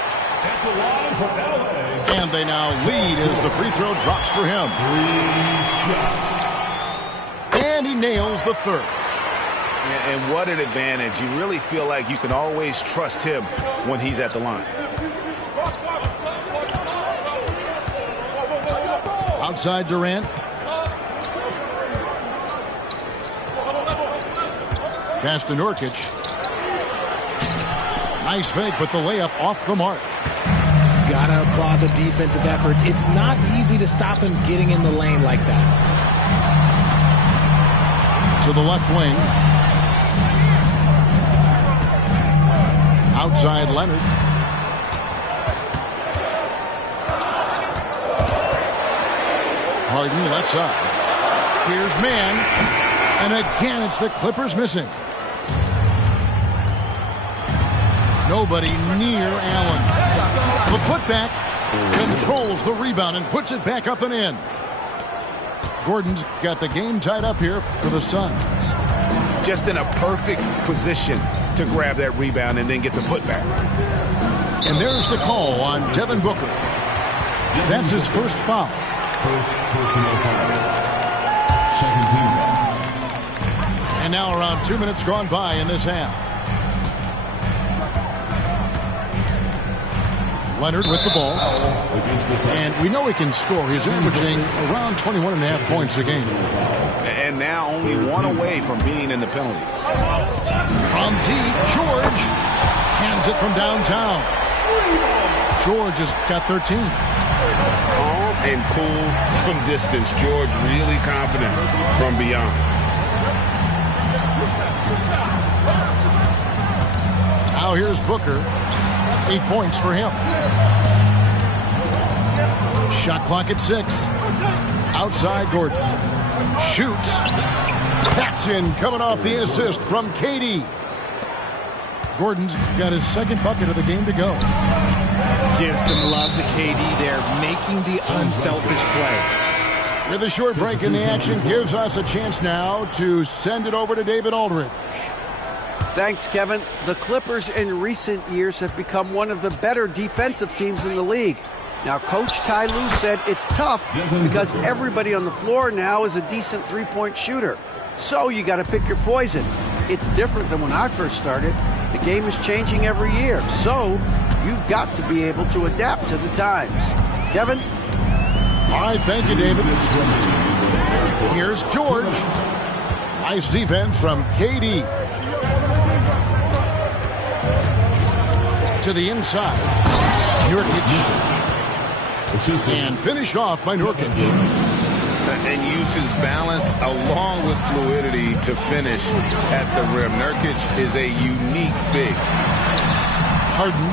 And they now lead as the free throw drops for him. And he nails the third. And what an advantage. You really feel like you can always trust him when he's at the line. Outside Durant. Pass to Nurkic. Nice fake, but the layup off the mark. Gotta applaud the defensive effort. It's not easy to stop him getting in the lane like that. To the left wing. Outside Leonard. Harden left side. Here's Mann. And again, it's the Clippers missing. Nobody near Allen. The putback controls the rebound and puts it back up and in. Gordon's got the game tied up here for the Suns. Just in a perfect position to grab that rebound and then get the putback. And there's the call on Devin Booker. That's his first foul. First personal foul. Second team foul. And now around 2 minutes gone by in this half. Leonard with the ball. And we know he can score. He's averaging around 21.5 points a game. And now only one away from being in the penalty. From deep, George hands it from downtown. George has got 13. Calm and cool from distance. George really confident from beyond. Now here's Booker. 8 points for him. Shot clock at 6. Outside Gordon. Shoots. That's in, coming off the assist from KD. Gordon's got his second bucket of the game to go. Give some love to KD there, making the unselfish play. With a short break in the action, gives us a chance now to send it over to David Aldridge. Thanks, Kevin. The Clippers in recent years have become one of the better defensive teams in the league. Now, Coach Ty Lue said it's tough because everybody on the floor now is a decent three-point shooter. So you got to pick your poison. It's different than when I first started. The game is changing every year. So you've got to be able to adapt to the times. Kevin? All right, thank you, David. Here's George. Nice defense from KD. To the inside. Nurkic. And finished off by Nurkic. And uses balance along with fluidity to finish at the rim. Nurkic is a unique big. Harden.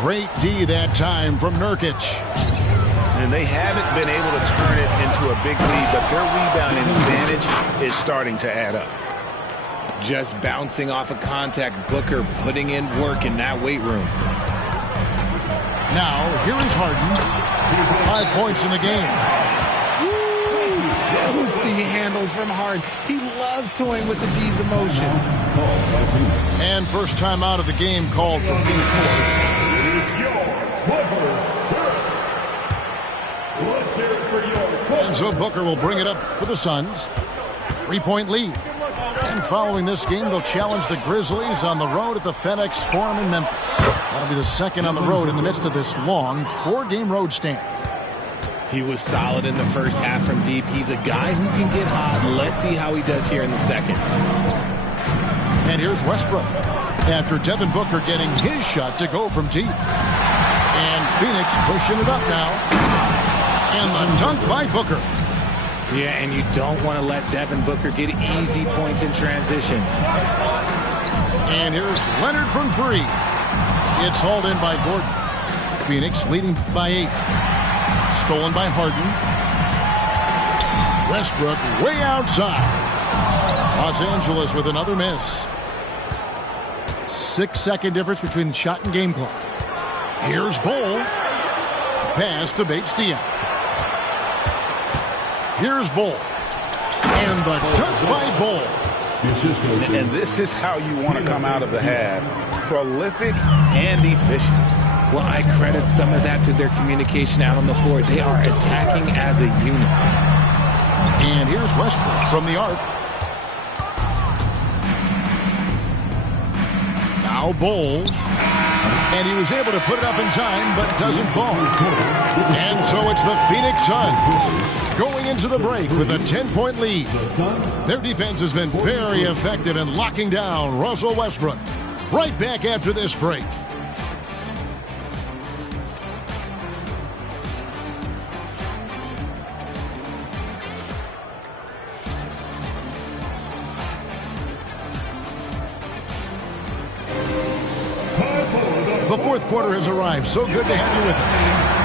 Great D that time from Nurkic. And they haven't been able to turn it into a big lead, but their rebounding advantage is starting to add up. Just bouncing off of contact, Booker putting in work in that weight room. Now, here is Harden. 5 points in the game. Filthy handles from Harden. He loves toying with the D's emotions. And first time out of the game called for Phoenix. And so Booker will bring it up for the Suns. 3-point lead. And following this game, they'll challenge the Grizzlies on the road at the FedEx Forum in Memphis. That'll be the second on the road in the midst of this long 4-game road stand. He was solid in the first half from deep. He's a guy who can get hot. Let's see how he does here in the second. And here's Westbrook. After Devin Booker getting his shot to go from deep. And Phoenix pushing it up now. And the dunk by Booker. Yeah, and you don't want to let Devin Booker get easy points in transition. And here's Leonard from 3. It's hauled in by Gordon. Phoenix leading by 8. Stolen by Harden. Westbrook way outside. Los Angeles with another miss. 6-second difference between the shot and game clock. Here's Bol. Pass to Bates-Diop. Here's Bol. And the dunk by Bol. And this is how you want to come out of the half. Prolific and efficient. Well, I credit some of that to their communication out on the floor. They are attacking as a unit. And here's Westbrook from the arc. Now Bol. And he was able to put it up in time, but doesn't fall. And so it's the Phoenix Suns going into the break with a 10-point lead. Their defense has been very effective in locking down Russell Westbrook. Right back after this break. The fourth quarter has arrived. So good to have you with us.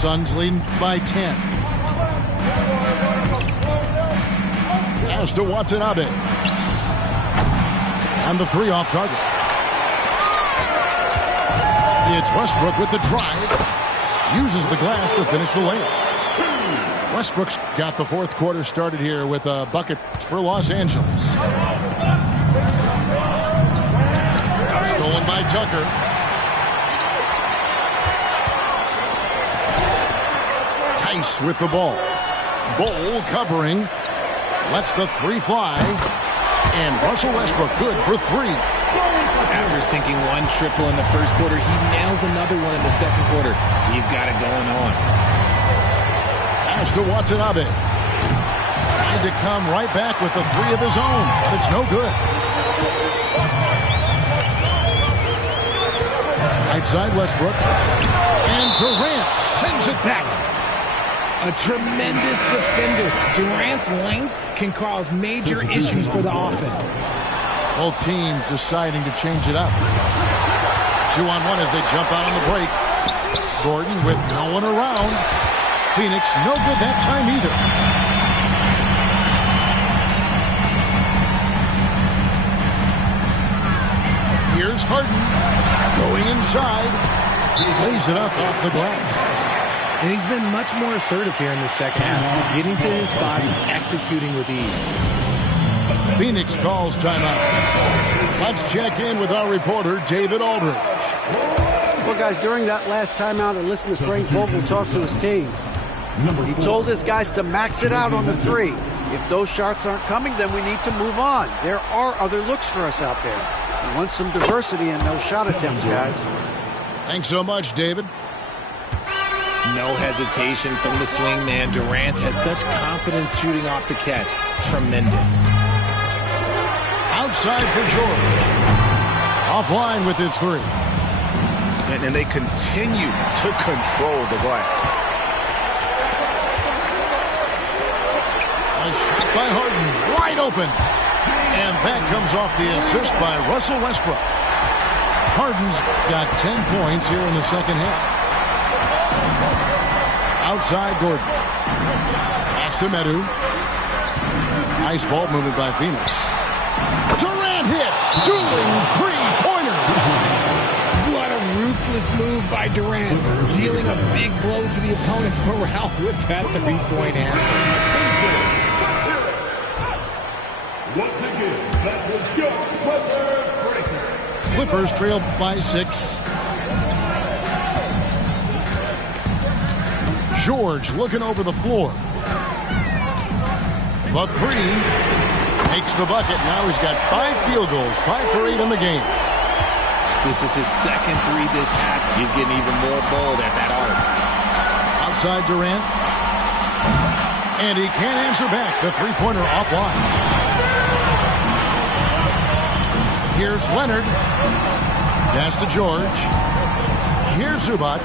Suns leading by 10. Pass to Watanabe. And the 3 off target. It's Westbrook with the drive. Uses the glass to finish the layup. Westbrook's got the fourth quarter started here with a bucket for Los Angeles. Stolen by Tucker. Tice with the ball. Bol covering. Lets the 3 fly. And Russell Westbrook good for 3. After sinking 1 triple in the first quarter, he nails another one in the second quarter. He's got it going on. Pass to Watanabe. Trying to come right back with the 3 of his own, but it's no good. Right side Westbrook. And Durant sends it back. A tremendous defender. Durant's length can cause major issues for the offense. Both teams deciding to change it up. 2-on-1 as they jump out on the break. Gordon with no one around. Phoenix no good that time either. Here's Harden going inside. Lays it up off the glass. And he's been much more assertive here in the second half, getting to his spots and executing with ease. Phoenix calls timeout. Let's check in with our reporter, David Aldridge. Well, guys, during that last timeout, I listened to Frank Vogel talk to his team. He told his guys to max it out on the 3. If those shots aren't coming, then we need to move on. There are other looks for us out there. We want some diversity in those shot attempts, guys. Thanks so much, David. No hesitation from the swing man. Durant has such confidence shooting off the catch. Tremendous. Outside for George. Offline with his 3. And they continue to control the glass. A shot by Harden, wide open. And that comes off the assist by Russell Westbrook. Harden's got 10 points here in the second half. Outside Gordon. Pass to Medu. Nice ball movement by Phoenix. Durant hits. Dueling 3-pointers. What a ruthless move by Durant. Dealing a big blow to the opponent's morale with that 3-point answer. Once again, that was your Clippers trail by 6. George looking over the floor. The 3 makes the bucket. Now he's got 5 field goals, 5 for 8 in the game. This is his second 3 this half. He's getting even more bold at that arc. Outside Durant. And he can't answer back. The three-pointer offline. Here's Leonard. Pass to George. Here's Zubac.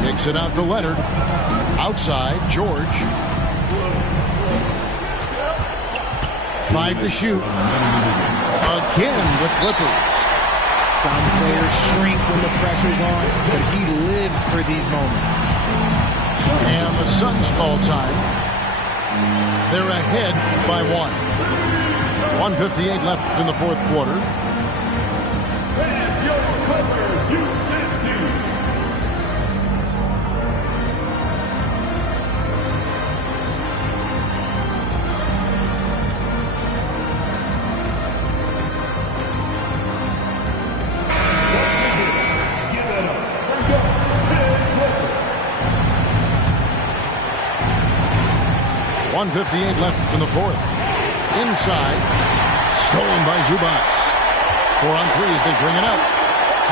Kicks it out to Leonard. Outside, George. 5 to shoot. Again, the Clippers. Some players shrink when the pressure's on, but he lives for these moments. And the Suns call time. They're ahead by 1. 1:58 left in the fourth quarter. .158 left in the fourth. Inside. Stolen by Zubac. 4 on 3 as they bring it up.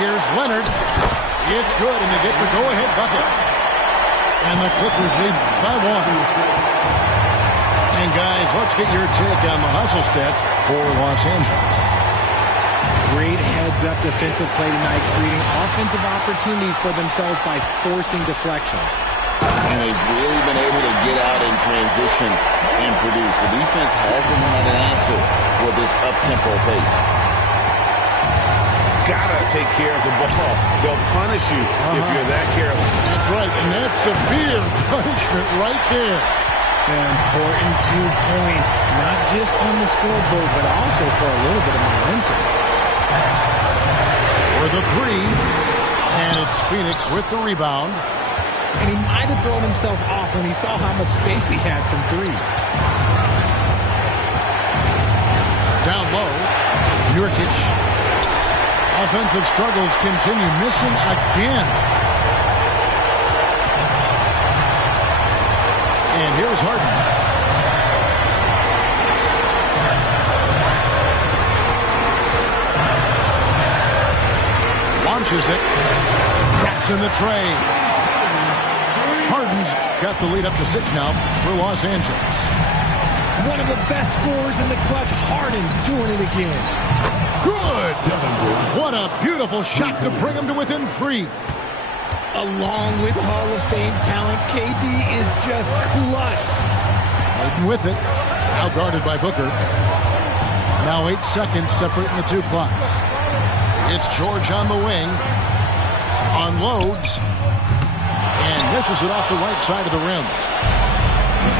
Here's Leonard. It's good, and they get the go-ahead bucket. And the Clippers lead by 1. And guys, let's get your take on the hustle stats for Los Angeles. Great heads-up defensive play tonight, creating offensive opportunities for themselves by forcing deflections. And they've really been able to get out in transition and produce. The defense hasn't had an answer for this up-tempo pace. Gotta take care of the ball. They'll punish you if you're that careless. That's right, and that's severe punishment right there. An important 2 points, not just on the scoreboard, but also for a little bit of momentum. For the 3, and it's Phoenix with the rebound. And he might have thrown himself off when he saw how much space he had from 3. Down low, Nurkic. Offensive struggles continue, missing again. And here's Harden. Launches it. Traps in the tray. Harden's got the lead up to 6 now for Los Angeles. One of the best scorers in the clutch, Harden doing it again. Good! What a beautiful shot to bring him to within 3. Along with Hall of Fame talent, KD is just clutch. Harden with it. Now guarded by Booker. Now 8 seconds separating the 2 clocks. It's George on the wing. Unloads. And misses it off the right side of the rim.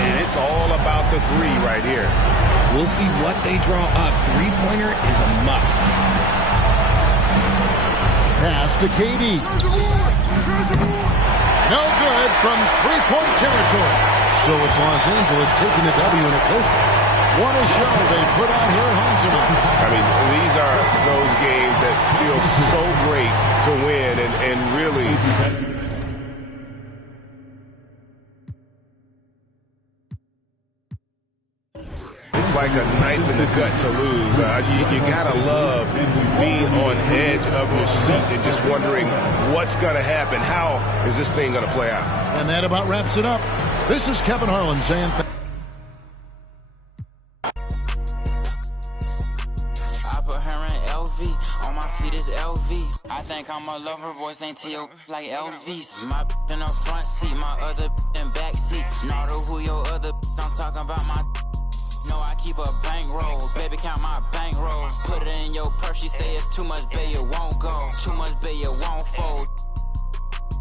And it's all about the 3 right here. We'll see what they draw up. Three-pointer is a must. Pass to KD. No good from three-point territory. So it's Los Angeles taking the W in a close one. What a show they put on here at home tonight. I mean, these are those games that feel so great to win and really... It's like a knife in the gut to lose. You gotta love being on edge of your seat and just wondering what's gonna happen. How is this thing gonna play out? And that about wraps it up. This is Kevin Harlan saying I put her in LV, on my feet is LV. I think I'm a lover, boys ain't T.O. like LVs. My in the front seat, my other in back seat. Not who your other I'm talking about my. No, I keep a bankroll, baby count my bankroll. Put it in your purse, she say it's too much, baby, it won't go. Too much, baby, it won't fold.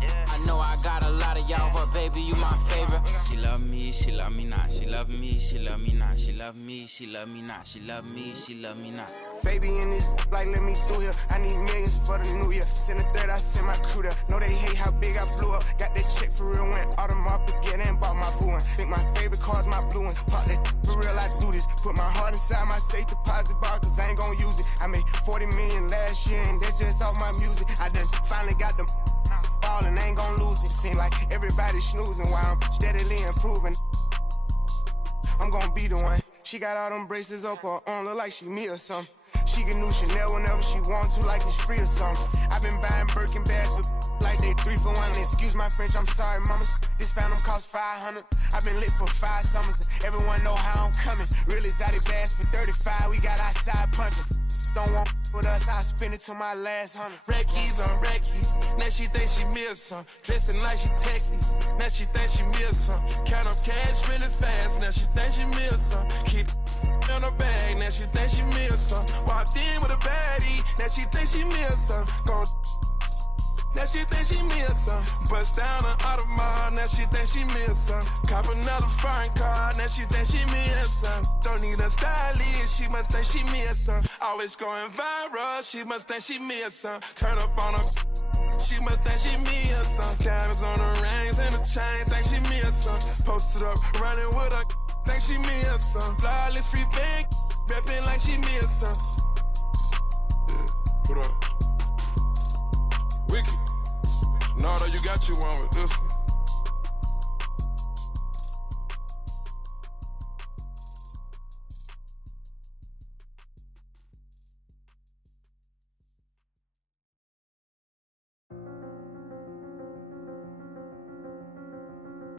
I know I got a lot of y'all, but baby, you my favorite. She love me, she love me not. She love me, she love me not. She love me, she love me not. She love me, she love me not. Baby in this, like, let me through here. I need millions for the new year. Send a third, I send my crew there. Know they hate how big I blew up. Got that check for real, went Audemars again and bought my blue one. Think my favorite car's my blue one. Pop that for real, I do this. Put my heart inside my safe deposit box, cause I ain't gon' use it. I made 40 million last year, and that's just off my music. I done finally got them ballin', ain't gon' lose it. Seem like everybody's snoozing while I'm steadily improving. I'm gon' be the one. She got all them braces up her arm, look like she me or something. She get new Chanel whenever she wants to, like it's free or something. I've been buying Birkin bags with like they 3 for 1. Excuse my French, I'm sorry, mamas. This phantom cost 500. I've been lit for 5 summers. Everyone know how I'm coming. Real exotic bass for 35. We got outside pumping. Don't want with us, I spend it to my last 100. Reckies on Reckies. Now she think she miss some. Dressing like she techie. Now she think she miss some. Count up cash really fast. Now she think she miss some. Keep in her bag. Now she think she miss some. Walked in with a baddie. Now she think she miss some. Now she think she miss some. Bust down an Audemars. Now she think she miss some. Cop another foreign car. Now she think she miss some. Don't need a stylist. She must think she miss some. Always going viral. She must think she miss some. Turn up on her. She must think she miss some. Diamonds on her rings and a chain. Think she miss some. Posted up running with her. Think she miss some. Flawless free bag. Reppin' like she miss some. Yeah, put up. Wicked. Nardo, you got you one with this one.